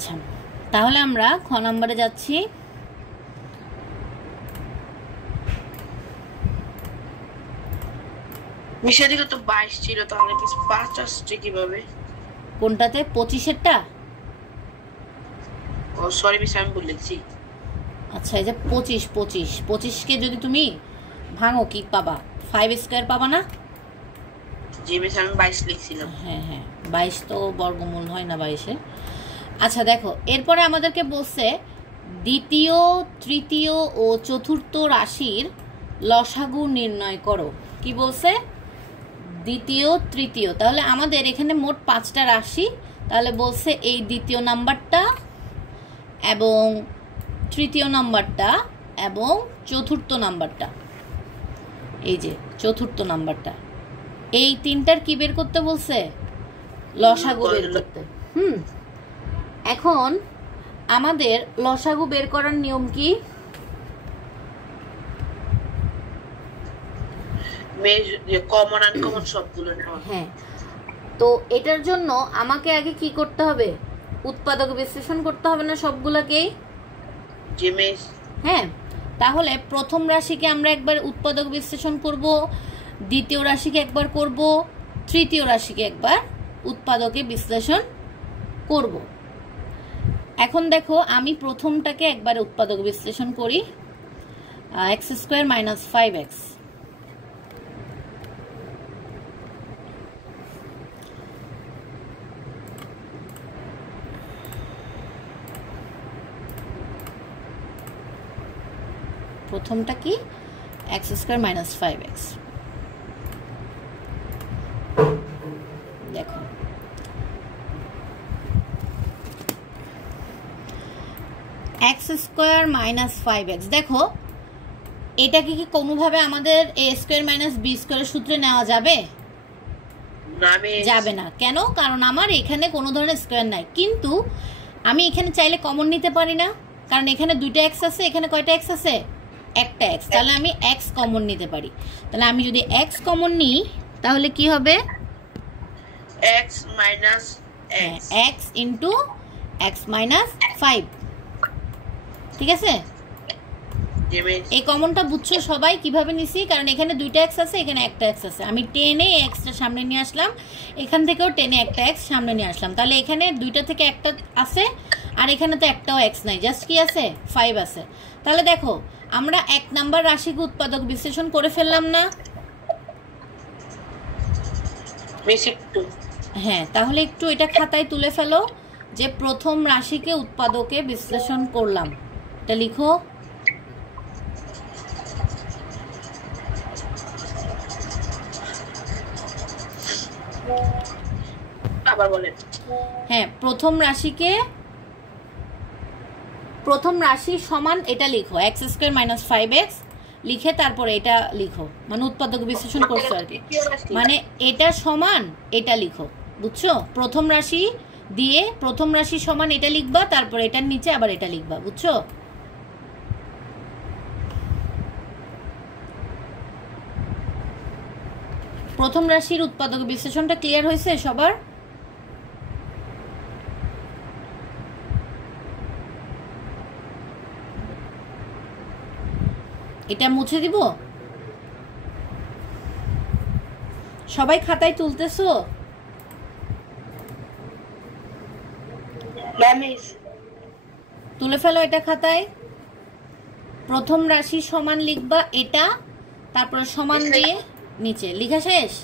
আচ্ছা, তাহলে আমরা খ নম্বরে যাচ্ছি। মিশাদিকে তো 22 ছিল, তাহলে 5 আসছে কিভাবে? কোনটাতে? 25-এরটা? ও সরি মিস, আমি বলেছি। আচ্ছা, এই যে 25কে যদি তুমি ভাঙো কি পাবা? 5 স্কয়ার পাবা না? জি মিস, আমি 22 লিখছিলাম। হ্যাঁ হ্যাঁ, 22 তো বর্গমূল হয় না 22-এর। আচ্ছা দেখো, এরপরে আমাদেরকে বলছে দ্বিতীয়, তৃতীয় ও চতুর্থ রাশির লসাগু নির্ণয় করো। কি বলছে? দ্বিতীয়, তৃতীয়। তাহলে আমাদের এখানে মোট 5টা রাশি। তাহলে বলছে এই দ্বিতীয় নাম্বারটা এবং তৃতীয় নাম্বারটা এবং চতুর্থ নাম্বারটা, এই যে চতুর্থ নাম্বারটা, এই তিনটার কি বের করতে বলছে? লসাগু বের করতে। এখন আমাদের লসাগু বের করার নিয়ম কি? কমন আনকমন সবগুলো নেওয়া। হ্যাঁ, তো এটার জন্য আমাকে আগে কি করতে হবে? উৎপাদক বিশ্লেষণ করতে হবে না সবগুলোকেই? জি মিস। হ্যাঁ, তাহলে প্রথম রাশিকে আমরা একবার উৎপাদক বিশ্লেষণ করব, দ্বিতীয় রাশিকে একবার করব, তৃতীয় রাশিকে একবার উৎপাদকে বিশ্লেষণ করব। এখন দেখো, আমি প্রথমটাকে একবার উৎপাদক বিশ্লেষণ করি। x² - 5x, প্রথমটা কি? x² - 5x। দেখো, x² - 5x। দেখো, এটাকে কি কোনোভাবে আমাদের a² - b² সূত্রে নেওয়া যাবে? যাবে না। কেন? কারণ আমার এখানে কোনো ধরনের স্কোয়ার নাই। কিন্তু আমি এখানে চাইলে কমন নিতে পারি না, কারণ এখানে 2টা x আছে, এখানে কয়টা x আছে? একটা x। তাহলে আমি x কমন নিতে পারি। তাহলে আমি যদি x কমন নিই তাহলে কি হবে? x minus x into x minus 5। ঠিক আছে? এই কমনটা বুঝছো সবাই কিভাবে নিছি? কারণ এখানে 2টা x আছে, এখানে একটা x আছে। আমি টেনে xটা সামনে নিয়ে আসলাম, এখান থেকেও টেনে একটা x সামনে নিয়ে আসলাম। তাহলে এখানে 2টা থেকে একটা আছে, আর এখানে তো একটাও x নাই, জাস্ট কি আছে? 5 আছে। তাহলে দেখো, আমরা 1 নাম্বার রাশিকে উৎপাদক বিশ্লেষণ করে ফেললাম না? হ্যাঁ, তাহলে একটু এটা খাতায় তুলে ফেলো যে প্রথম রাশিকে উৎপাদকে বিশ্লেষণ করলাম। এটা লিখো। আবার বলেন। হ্যাঁ, প্রথম রাশি সমান এটা লিখো, x² - 5x লিখে তারপরে এটা লিখো, মানে উৎপাদক বিশ্লেষণ করছো আর কি। মানে এটা সমান এটা লিখো, বুঝছো? প্রথম রাশি দিয়ে প্রথম রাশি সমান এটা লিখবা, তারপরে এটার নিচে আবার এটা লিখবা, বুঝছো? প্রথম রাশির উৎপাদক বিশ্লেষণটা ক্লিয়ার হয়েছে সবার? এটা মুছে দিব। সবাই খাতায় তুলতেছো? তুলে ফেলো এটা খাতায়। প্রথম রাশি সমান লিখবা এটা, তারপর সমান দিয়ে নিচে লিখা শেষ।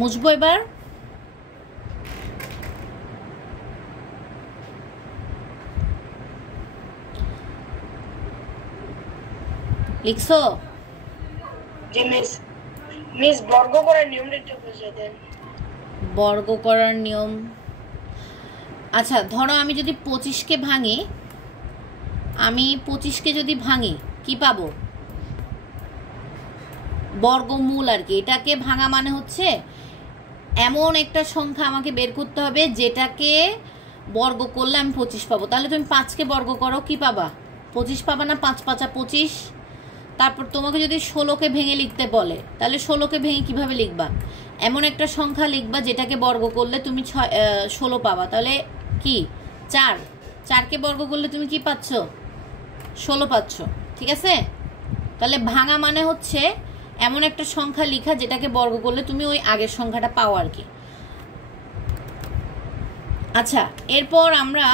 মুছবো এবার। লিখছো? জি মিস। মিস, বর্গ করার নিয়মটা একটু বুঝিয়ে দেন। বর্গ করার নিয়ম? আচ্ছা, ধরো আমি যদি 25কে ভাঙি, যদি ভাঙি কি পাবো? বর্গমূল আর কি। এটাকে ভাঙা মানে হচ্ছে এমন একটা সংখ্যা আমাকে বের করতে হবে যেটাকে বর্গ করলে আমি 25 পাবো। তাহলে তুমি 5কে বর্গ করো, কি পাবা? 25 পাবা না? 5 5 25। তারপর তোমাকে যদি 16কে ভেঙে লিখতে বলে, তাহলে 16কে ভেঙে কিভাবে লিখবা? এমন একটা সংখ্যা লিখবা যেটাকে বর্গ করলে তুমি 16 পাবা। তাহলে কি 4কে বর্গ করলে তুমি কি পাচ্ছ? 16 পাচ্ছ। ঠিক আছে? তাহলে ভাঙা মানে হচ্ছে এমন একটা সংখ্যা লেখা যেটাকে বর্গ করলে তুমি ওই আগের সংখ্যাটা পাও আর কি। আচ্ছা, এরপর আমরা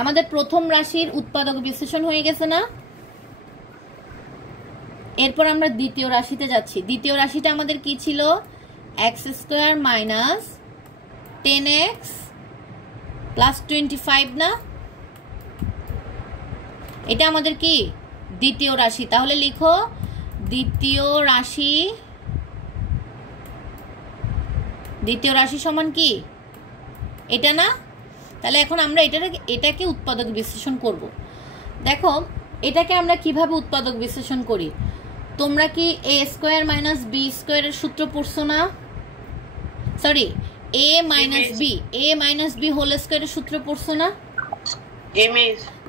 আমাদের প্রথম রাশির উৎপাদক বিশ্লেষণ হয়ে গেছে না? এরপর আমরা দ্বিতীয় রাশিতে যাচ্ছি। দ্বিতীয় রাশিটা আমাদের কি ছিল? x² মাইনাস 10x প্লাস 25 না? এটা আমাদের কি দ্বিতীয় রাশি। তাহলে লিখো দ্বিতীয় রাশি সমান কি এটা না? তাহলে এখন আমরা এটাকে উৎপাদক বিশ্লেষণ করব। দেখো এটাকে আমরা কিভাবে উৎপাদক বিশ্লেষণ করি। তোমরা কি a² মাইনাস b² এর সূত্র পড়ছো না? Sorry, a minus b whole square এর সূত্র পড়ছো না?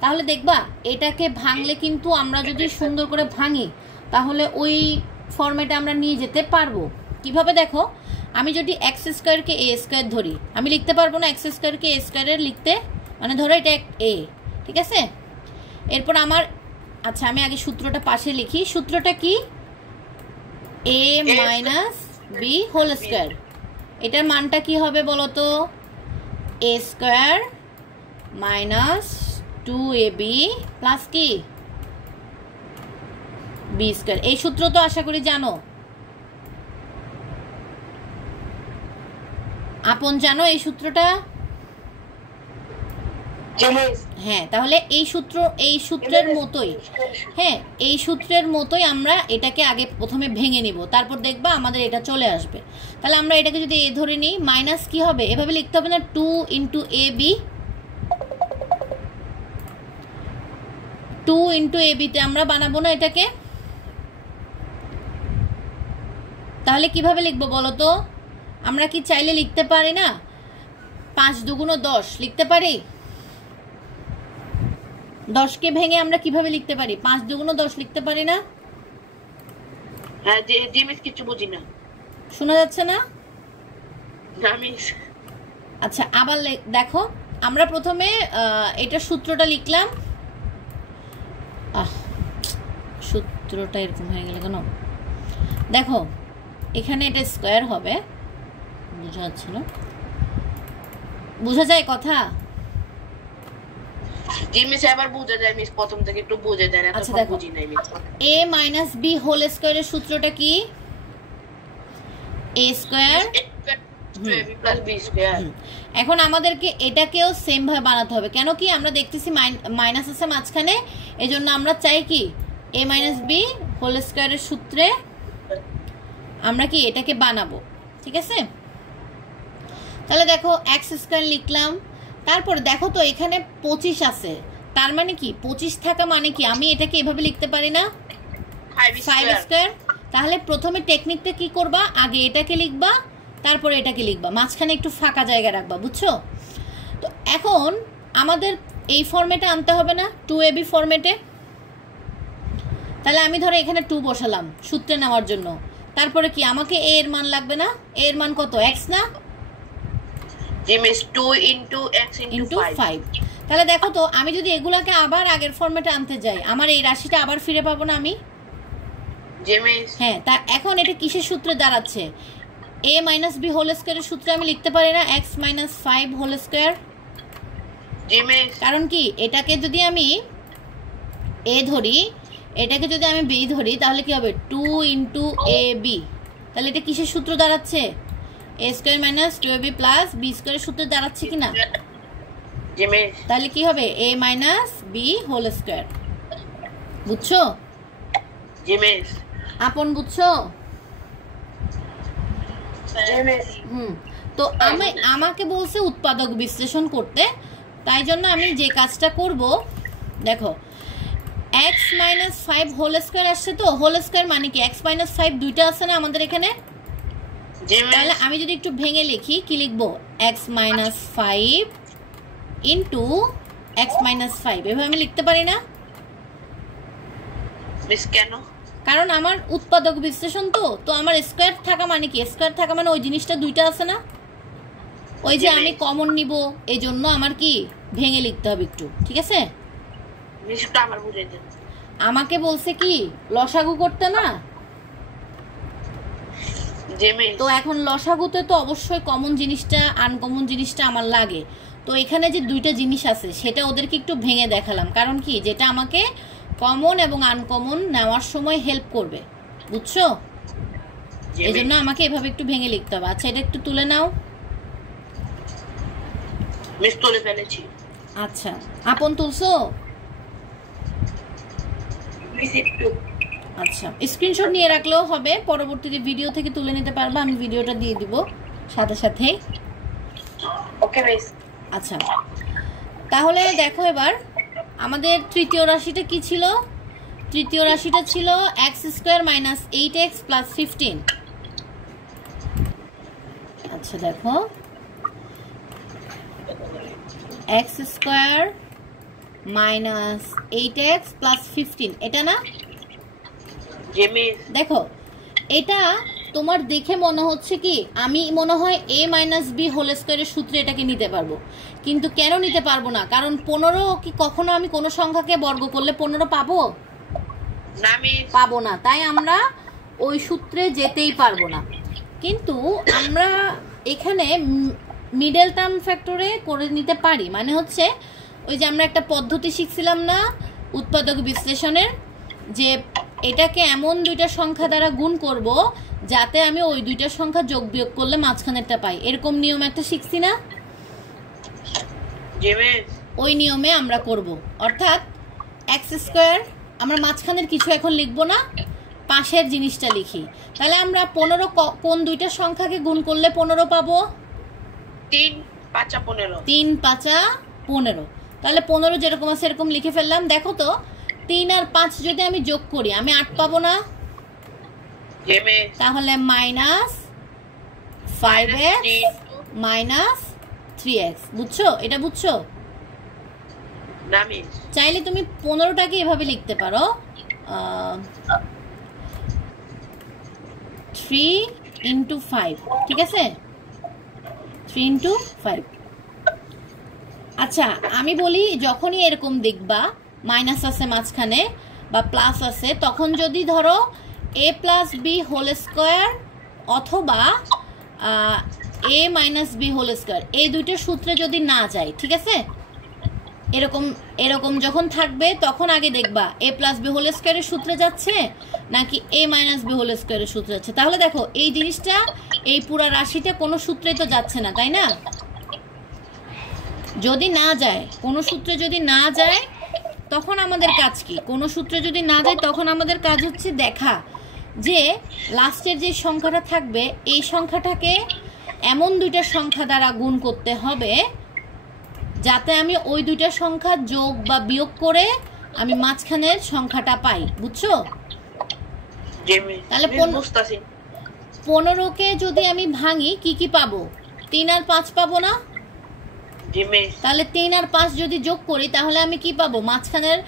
তাহলে দেখবা এটাকে ভাঙলে কিন্তু আমরা যদি সুন্দর করে ভাঙি তাহলে ওই ফরম্যাটে আমরা নিয়ে যেতে পারবো। কিভাবে দেখো, আমি যদি x² কে a² ধরি, আমি লিখতে পারবো না x² কে a² এর লিখতে, মানে ধরো এটা a, ঠিক আছে? এরপর আমার, আচ্ছা আমি আগে সূত্রটা পাশে লিখি। সূত্রটা কি? a minus b whole square. এটার মানটা কি হবে বলো তো? a² মাইনাস 2ab প্লাস কি b²। এই সূত্র তো আশা করি জানো, আপন জানো এই সূত্রটা? হ্যাঁ, তাহলে এই সূত্রের মতোই, হ্যাঁ এই সূত্রের মতোই আমরা এটাকে আগে প্রথমে ভেঙে নিব, তারপর দেখবা আমাদের এটা চলে আসবে। তাহলে আমরা এটাকে যদি a ধরে নিই, মাইনাস কি হবে? এভাবে লিখতে হবে না, 2 ইন্টু ab। 2 ইন্টু ab তে আমরা বানাবো না এটাকে? তাহলে কিভাবে লিখবো বলো তো? আমরা কি চাইলে লিখতে পারি না 5 দুগুণ 10 লিখতে পারি? 10কে ভেঙে আমরা কিভাবে লিখতে পারি? 5 দুগুণ 10 লিখতে পারি না? হ্যাঁ, যে মিস কিছু বুঝি না। শোনা যাচ্ছে না? না মিস। আচ্ছা আবার দেখো, আমরা প্রথমে এটা সূত্রটা লিখলাম। সূত্রটা এরকম হয়ে গেল কেন? দেখো এখানে এটা স্কয়ার হবে, বোঝা যাচ্ছে না? বোঝা যায় কথা? জি মিস, এবার বুঝা যায় মিস, প্রথম থেকে একটু বুঝে দেন। আচ্ছা দেখো, a মাইনাস b হোল স্কয়ারের সূত্রটা কি? a square plus b square. এখন আমাদেরকে এটাকেও সেম ভাবে বানাতে হবে। কেন কি? আমরা দেখতেছি মাইনাস আছে মাঝখানে, এজন্য আমরা চাই কি a মাইনাস b হোল স্কয়ারের সূত্রে আমরা কি এটাকে বানাবো। ঠিক আছে? তাহলে দেখো x² লিখলাম। তারপর দেখো তো এখানে 25 আছে, তার মানে কি 25 থাকা মানে কি আমি এটাকে এভাবে লিখতে পারি না 5²। তাহলে প্রথমে টেকনিকটা কি করবা, আগে এটাকে লিখবা তারপরে এটাকে লিখবা, মাঝখানে একটু ফাঁকা জায়গা রাখবা, বুঝছো? তো এখন আমাদের এই ফরম্যাটে আনতে হবে না, 2ab ফরম্যাটে। তাহলে আমি ধরো এখানে 2 বসালাম সূত্রে নেওয়ার জন্য। তারপরে কি আমাকে a এর মান লাগবে না? a এর মান কত? x না? জি মিস, 2 ইনটু x ইনটু 5। তাহলে দেখো তো আমি যদি এগুলাকে আবার আগের ফরম্যাটে আনতে যাই, আমার এই রাশিটা আবার ফিরে পাবো না আমি? জি মিস। হ্যাঁ, তা এখন এটা কিসের সূত্রে দাঁড়াচ্ছে? a মাইনাস b হোল স্কয়ারের সূত্রে আমি লিখতে পারি না x মাইনাস 5 হোল স্কয়ার? জি মিস। কারণ কি এটাকে যদি আমি a ধরি, এটাকে যদি আমি b ধরি, তাহলে কি হবে 2 ইনটু ab। তাহলে এটা কিসের সূত্র দাঁড়াচ্ছে? a² minus 2ab plus b² এর সূত্রে দাঁড়াচ্ছে কিনা? জি মিস। তাহলে কি হবে a minus b whole square. বুঝছো? জি মিস। আপন বুঝছো? জি মিস। তো আমাকে বলছে উৎপাদক বিশ্লেষণ করতে, তাই জন্য আমি যে কাজটা করব, দেখো x মাইনাস 5 হোল স্কয়ার আসছে। তো হোল স্কয়ার মানে কি? x মাইনাস 5 দুইটা আছে না আমাদের এখানে? তাহলে আমি যদি একটু ভেঙে লিখি কি লিখবো x minus 5 into x minus 5 এভাবে আমি লিখতে পারি না? কেন? কারণ আমার উৎপাদক বিশ্লেষণ তো আমার স্কয়ার থাকা মানে কি? স্কয়ার থাকা মানে ওই জিনিসটা দুইটা আছে না, ওই যে আমি কমন নিব, এই জন্য আমার কি ভেঙে লিখতে হবে একটু, ঠিক আছে? আমাকে বলছে কি লসাগু করতে না, তো এখন লসাগুতে তো অবশ্যই কমন জিনিসটা আনকমন জিনিসটা আমার লাগে। তো এখানে যে দুইটা জিনিস আছে সেটা ওদেরকে একটু ভেঙে দেখালাম, কারণ কি যেটা আমাকে কমন এবং আনকমন নেওয়ার সময় হেল্প করবে, বুঝছো? এই জন্য আমাকে এভাবে একটু ভেঙে লিখতে হবে। আচ্ছা, এটা একটু তুলে নাও। আচ্ছা, আপন তুলছো? আচ্ছা, স্ক্রিনশট নিয়ে রাখলেও হবে, পরবর্তীতে ভিডিও থেকে তুলে নিতে পারবা, আমি ভিডিওটা দিয়ে দিব সাথে সাথে। ওকে মিস। আচ্ছা, তাহলে দেখো এবার আমাদের তৃতীয় রাশিটা কি ছিল? তৃতীয় রাশিটা ছিল x square minus 8x plus 15। আচ্ছা দেখো, x square minus 8x plus 15, এটা না? দেখো এটা তোমার দেখে মনে হচ্ছে কি আমি মনে হয় a মাইনাস b হোল স্কয়ারের সূত্রে এটাকে নিতে পারবো, কিন্তু কেন নিতে পারবো না? কারণ 15 কি কখনো আমি কোনো সংখ্যাকে বর্গ করলে 15 পাবো না, তাই আমরা ওই সূত্রে যেতেই পারবো না। কিন্তু আমরা এখানে মিডল টার্ম ফ্যাক্টরে করে নিতে পারি, মানে হচ্ছে ওই যে আমরা একটা পদ্ধতি শিখছিলাম না উৎপাদক বিশ্লেষণের, যে এটাকে এমন দুইটা সংখ্যা দ্বারা গুণ করব যাতে আমি ওই দুইটা সংখ্যা যোগ বিয়োগ করলে মাঝখানেরটা পাই, এরকম নিয়ম একটা শিখছি না? ওই নিয়মে আমরা করব, অর্থাৎ x স্কয়ার আমরা মাঝখানের কিছু এখন লিখবো না, পাশের জিনিসটা লিখি। তাহলে আমরা 15 কোন দুইটা সংখ্যাকে গুণ করলে 15 পাবো? 3 5 15। 3 5 15। তাহলে 15 যেরকম আছে এরকম লিখে ফেললাম। দেখো তো 3 আর 5 যদি আমি যোগ করি আমি 8 পাবো না? তাহলে মাইনাস 5x মাইনাস 3x, বুঝছো? এটা বুঝছো? চাইলে তুমি 15টাকে এভাবে লিখতে পারো, 3 into 5, ঠিক আছে? 3 into 5। আচ্ছা, আমি বলি যখনই এরকম দেখবা মাইনাস আছে মাঝখানে বা প্লাস আছে, তখন যদি ধরো a plus B whole square অথবা a minus B whole square এই দুইটা সূত্রে যদি না যায়, ঠিক আছে? এরকম যখন থাকবে তখন আগে দেখবা a প্লাস বি হোল স্কোয়ারের সূত্রে যাচ্ছে নাকি a মাইনাস বি হোল স্কোয়ারের সূত্রে যাচ্ছে। তাহলে দেখো এই জিনিসটা, এই পুরো রাশিটা কোনো সূত্রেই তো যাচ্ছে না, তাই না? যদি না যায়, কোনো সূত্রে যদি না যায় তখন আমাদের কাজ কি? কোনো সূত্রে যদি না যায় তখন আমাদের কাজ হচ্ছে দেখা যে লাস্টের যে সংখ্যাটা থাকবে এই সংখ্যাটাকে এমন দুইটা সংখ্যা দ্বারা গুণ করতে হবে যাতে আমি ওই দুইটা সংখ্যা যোগ বা বিয়োগ করে আমি মাঝখানের সংখ্যাটা পাই, বুঝছো? তাহলে 15কে যদি আমি ভাঙি কি কি পাবো? 3 আর 5 পাবো না? তাহলে 3 আর 5 যদি যোগ করি তাহলে আমি কি পাবো? মাঝখানের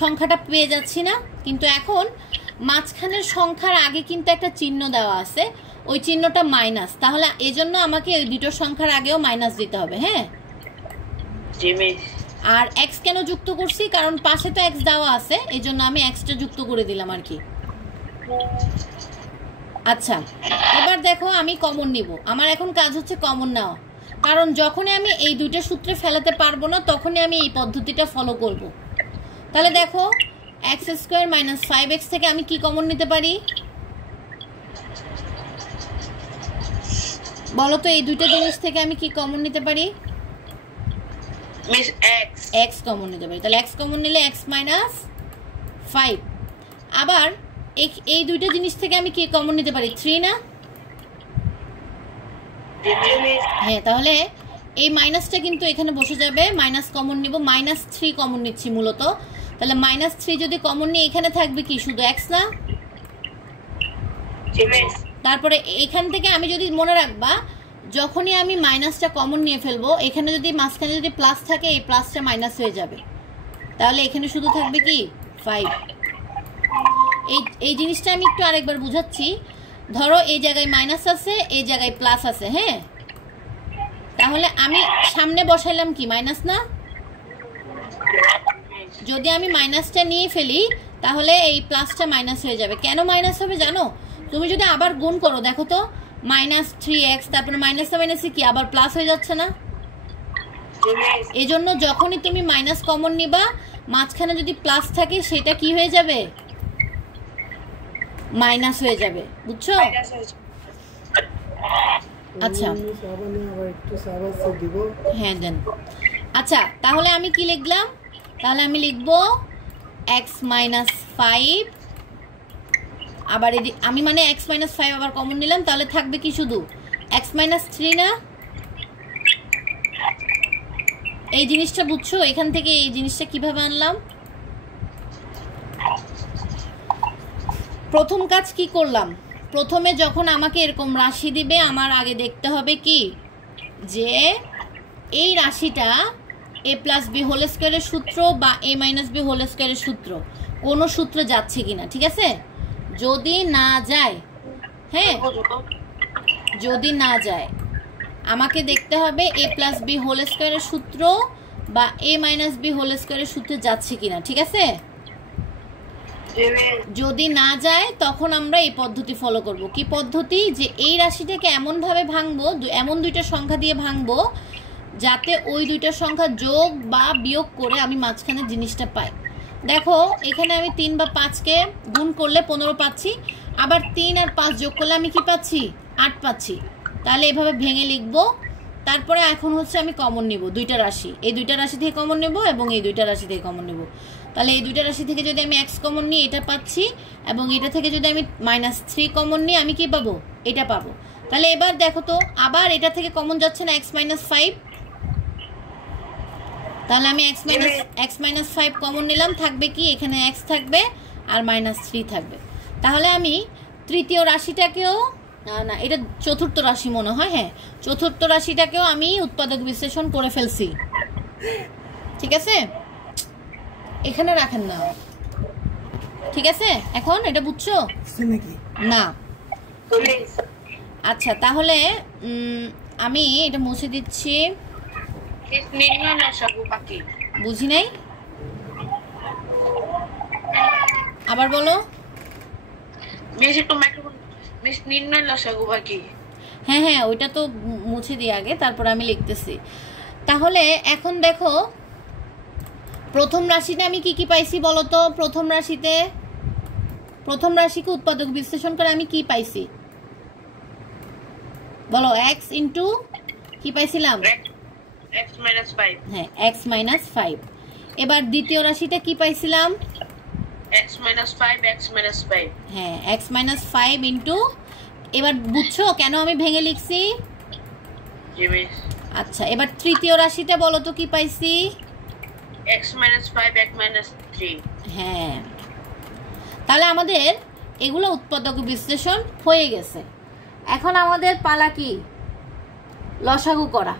সংখ্যাটা পেয়ে যাচ্ছি না? কিন্তু এখন মাঝখানের সংখ্যার আগে কিন্তু একটা চিহ্ন দেওয়া আছে, ওই চিহ্নটা মাইনাস, তাহলে এই জন্য আমাকে ওই দুটো সংখ্যার আগেও মাইনাস দিতে হবে। হ্যাঁ, আর x কেন যুক্ত করছি? কারণ পাশে তো x দেওয়া আছে, এই জন্য আমি xটা যুক্ত করে দিলাম আর কি। আচ্ছা, এবার দেখো আমি কমন নিব। আমার এখন কাজ হচ্ছে কমন নেওয়া, কারণ যখনই আমি এই দুইটা সূত্রে ফেলাতে পারবো না তখনই আমি এই পদ্ধতিটা ফলো করব। তাহলে দেখো x স্কয়ার মাইনাস 5x থেকে আমি কি কমন নিতে পারি বলো তো? এই দুইটা জিনিস থেকে আমি কি কমন নিতে পারি? মিস x কমন নিতে পারি। তাহলে x কমন নিলে x মাইনাস 5। আবার এই দুইটা জিনিস থেকে আমি কি কমন নিতে পারি? 3 না? হ্যাঁ, তাহলে এই মাইনাসটা কিন্তু এখানে বসে যাবে, মাইনাস কমন নিব, মাইনাস 3 কমন নিচ্ছি মূলত। তাহলে মাইনাস 3 যদি কমন নিই এখানে থাকবে কি? শুধু x না? তারপরে এখান থেকে আমি যদি মনে রাখবা, যখনই আমি মাইনাসটা কমন নিয়ে ফেলবো, এখানে যদি মাঝখানে যদি প্লাস থাকে, এই প্লাসটা মাইনাস হয়ে যাবে, তাহলে এখানে শুধু থাকবে কি 5। এই জিনিসটা আমি একটু আরেকবার বুঝাচ্ছি। ধরো এই জায়গায় মাইনাস আছে, এই জায়গায় প্লাস আছে, হ্যাঁ, তাহলে আমি সামনে বসাইলাম কি মাইনাস না? যদি আমি মাইনাসটা নিয়ে ফেলি তাহলে এই প্লাসটা মাইনাস হয়ে যাবে। কেন মাইনাস হবে জানো? তুমি যদি আবার গুণ করো, দেখো তো -3x, তারপরে মাইনাসে মাইনাসে কি আবার প্লাস হয়ে যাচ্ছে না? এই জন্য যখনই তুমি মাইনাস কমন নিবা, মাঝখানে যদি প্লাস থাকে সেটা কি হয়ে যাবে? মাইনাস হয়ে যাবে, বুঝছো? আচ্ছা হ্যাঁ দেন। আচ্ছা তাহলে আমি কি লিখলাম? তাহলে আমি লিখবো x - 5, আবার আমি মানে x - 5 আবার কমন নিলাম, তাহলে থাকবে কি শুধু x - 3 না? এই জিনিসটা বুঝছো? এখান থেকে এই জিনিসটা কিভাবে আনলাম? প্রথম কাজ কি করলাম? প্রথমে যখন আমাকে এরকম রাশি দিবে, আমার আগে দেখতে হবে কি যে এই রাশিটা a + b হোল স্কয়ারের সূত্র বা a - b হোল স্কয়ারের সূত্র, কোনো সূত্রে যাচ্ছে কিনা, ঠিক আছে? যদি না যায়, হ্যাঁ, যদি না যায় আমাকে দেখতে হবে a + b হোল স্কয়ারের সূত্র বা a - b হোল স্কয়ারের সূত্রে যাচ্ছে কিনা, ঠিক আছে? যদি না যায় তখন আমরা এই পদ্ধতি ফলো করব। কি পদ্ধতি? যে এই রাশিটাকে এমনভাবে ভাঙবো, এমন দুইটা সংখ্যা দিয়ে ভাঙবো যাতে ওই দুইটা সংখ্যা যোগ বা বিয়োগ করে আমি মাঝখানে জিনিসটা পাই। দেখো এখানে আমি 3 বা 5কে গুণ করলে 15 পাচ্ছি, আবার 3 আর 5 যোগ করলে আমি কি পাচ্ছি? 8 পাচ্ছি। তাহলে এভাবে ভেঙে লিখবো। তারপরে এখন হচ্ছে আমি কমন নিব দুইটা রাশি, এই দুইটা রাশি থেকে কমন নেব এবং এই দুইটা রাশি থেকে কমন নেব। তাহলে এই দুইটা রাশি থেকে যদি আমি x কমন নিই এটা পাচ্ছি, এবং এটা থেকে যদি আমি -3 কমন নিই আমি কি পাবো? এটা পাবো। তাহলে এবার দেখো তো, আবার এটা থেকে কমন যাচ্ছে না x - 5, তাহলে আমি x - 5 কমন নিলাম, থাকবে কি? এখানে x থাকবে আর -3 থাকবে। তাহলে আমি তৃতীয় রাশিটাকেও, না এটা চতুর্থ রাশি মনে হয়, হ্যাঁ চতুর্থ রাশিটাকেও আমি উৎপাদক বিশ্লেষণ করে ফেলছি, ঠিক আছে? এখানে রাখেন না, ঠিক আছে? এখন এটা বুঝছো না? আচ্ছা তাহলে আমি এটা মুছে দিচ্ছি। বুঝি নাই, আবার বলো। হ্যাঁ হ্যাঁ ওইটা তো মুছে দিই আগে, তারপর আমি লিখতেছি। তাহলে এখন দেখো প্রথম রাশিতে আমি কি কি পাইছি বলো তো? প্রথম রাশিকে উৎপাদক বিশ্লেষণ করে আমি কি পাইছি বলো? x ইন্টু কি পাইছিলাম? x - 5। হ্যাঁ x - 5। এবার দ্বিতীয় রাশিটা কি পাইছিলাম? x - 5 হ্যাঁ x - 5 ইন্টু, এবার বুঝছো কেন আমি ভেঙে লিখছি? আচ্ছা এবার তৃতীয় রাশিটা বলো তো কি পাইছি? x - 5 x - 3। হ্যাঁ তাহলে আমাদের এগুলো উৎপাদক বিশ্লেষণ হয়ে গেছে। এখন আমাদের পালা কি? লসাগু করা।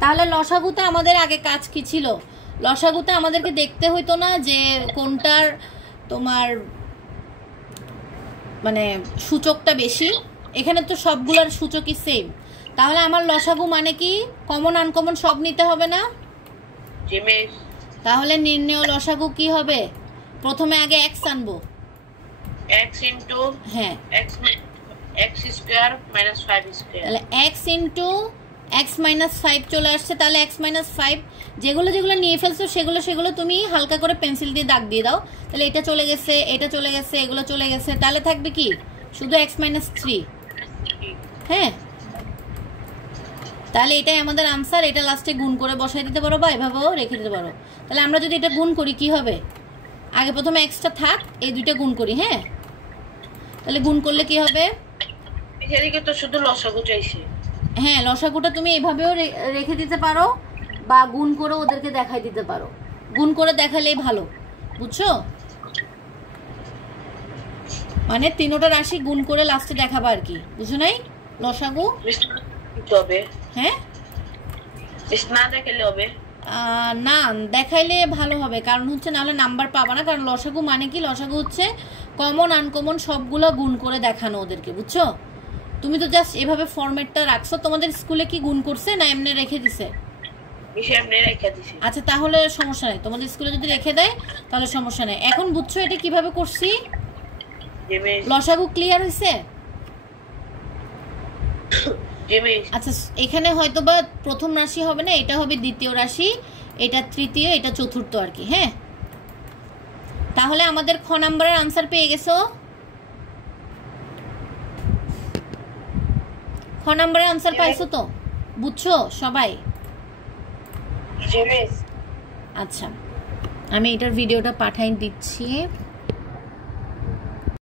তাহলে লসাগুতে আমাদের আগে কাজ কি ছিল? লসাগুতে আমাদেরকে দেখতে হইতো না যে কোনটার তোমার মানে সূচকটা বেশি, এখানে তো সবগুলোর সূচকই সেম। তাহলে আমার লসাগু মানে কি? কমন আনকমন সব নিতে হবে না? তাহলে নির্ণেয় লসাগু কি হবে? প্রথমে আগে x আনবো, x ইনটু হ্যাঁ x স্কয়ার - 5 স্কয়ার, তাহলে x ইনটু x - 5 চলে আসছে। তাহলে x - 5 যেগুলো নিয়ে ফেলছো সেগুলো তুমি হালকা করে পেন্সিল দিয়ে দাগ দিয়ে দাও। তাহলে এটা চলে গেছে, এটা চলে গেছে, এগুলো চলে গেছে। তাহলে থাকবে কি? শুধু x - 3। হ্যাঁ তাহলে এটাই আমাদের আনসার। এটা লাস্টে গুণ করে বসাই দিতে পারো বা এভাবেও রেখে দিতে পারো। তাহলে আমরা যদি এটা গুণ করি কি হবে? আগে প্রথমে এক্সটা থাক, এই দুইটা গুণ করি। হ্যাঁ তাহলে গুণ করলে কি হবে? এদিকে তো শুধু লসাগু চাইছে। হ্যাঁ লসাগুটা তুমি এভাবেও রেখে দিতে পারো বা গুণ করে ওদেরকে দেখাই দিতে পারো। গুণ করে দেখালেই ভালো, বুঝছো? মানে তিনটা রাশি গুণ করে লাস্টে দেখাবা আর কি, বুঝো নাই? লসাগু হবে হ্যাঁ, না দেখালে হবে না দেখাইলে ভালো হবে, কারণ হচ্ছে নাহলে নাম্বার পাবা না। কারণ লসাগু মানে কি, লসাগু হচ্ছে কমন আনকমন সবগুলো গুণ করে দেখানো ওদেরকে, বুঝছো? তুমি তো জাস্ট এভাবে ফরম্যাটটা রাখছো। তোমাদের স্কুলে কি গুণ করছে না এমনি রেখে দিছে? আচ্ছা তাহলে সমস্যা নেই, তোমাদের স্কুলে যদি রেখে দেয় তাহলে সমস্যা নেই। এখন বুঝছো এটা কিভাবে করছি? লসাগু ক্লিয়ার হয়েছে? আচ্ছা এখানে হয়তো বা প্রথম রাশি হবে না, এটা হবে দ্বিতীয় রাশি, এটা তৃতীয়, এটা চতুর্থ আর কি। হ্যাঁ, তাহলে আমাদের খ নাম্বারের আনসার পেয়ে গেছো? খ নাম্বারের আনসার পাইছো তো? বুঝছো সবাই? আচ্ছা আমি এটার ভিডিওটা পাঠাই দিচ্ছি।